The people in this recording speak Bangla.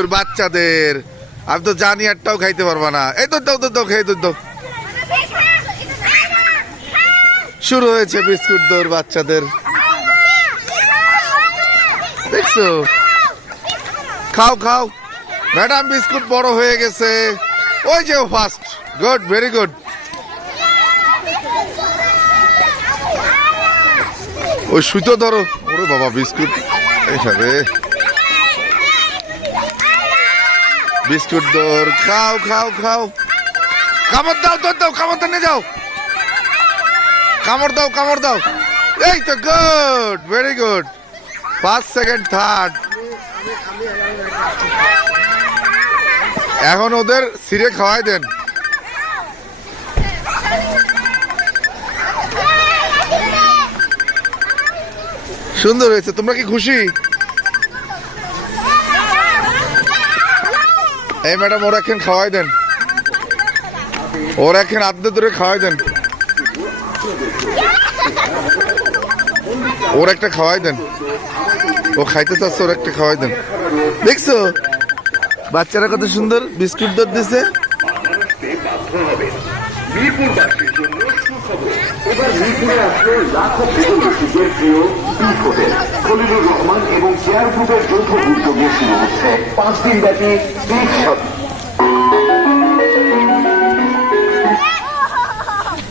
দৌড় বাচ্চাদের। আমি তো জানি একটাও খাইতে পারবা না। এই তো দাও তো দাও, খেয়ে তো দাও। শুরু হয়েছে বিস্কুট দৌড় বাচ্চাদের। দেখছ? খাও খাও। ম্যাডাম, বিস্কুট বড় হয়ে গেছে। ওই যে ফার্স্ট গুড ভেরি গুড ওই সুতো ধরো। ওরে বাবা, বিস্কুট। এইভাবে। বিস্কুট দর খাও খাও খাও। কামড় দাও দর দাও, কামড় নিয়ে যাও। কামড় দাও কামড় দাও। এই তো গুড, ভেরি গুড। পাঁচ সেকেন্ড থার্ড। এখন ওদের সিরে খাওয়াই দেন। সুন্দর হয়েছে, তোমরা কি খুশি? এই ম্যাডাম, ওরা এখন খাওয়াই দেন। ওরা এখন আদ্য ধরে খাওয়াই দেন। ওর একটা খাওয়াই দেন। ও খাইতে চাচ্ছে, ওর একটা খাওয়াই দেন। দেখছ? বাচ্চারা কত সুন্দর বিস্কুট দর দিছে। জন্য সুখবর মিরপুরে আসলো লাখো বিদেশিদের প্রিয় বিগ হোটেল খলিলুর রহমান এবং চেয়ার গ্রুপের যৌথ উদ্যোগে শুরু হচ্ছে পাঁচ দিন ব্যাপী শপিং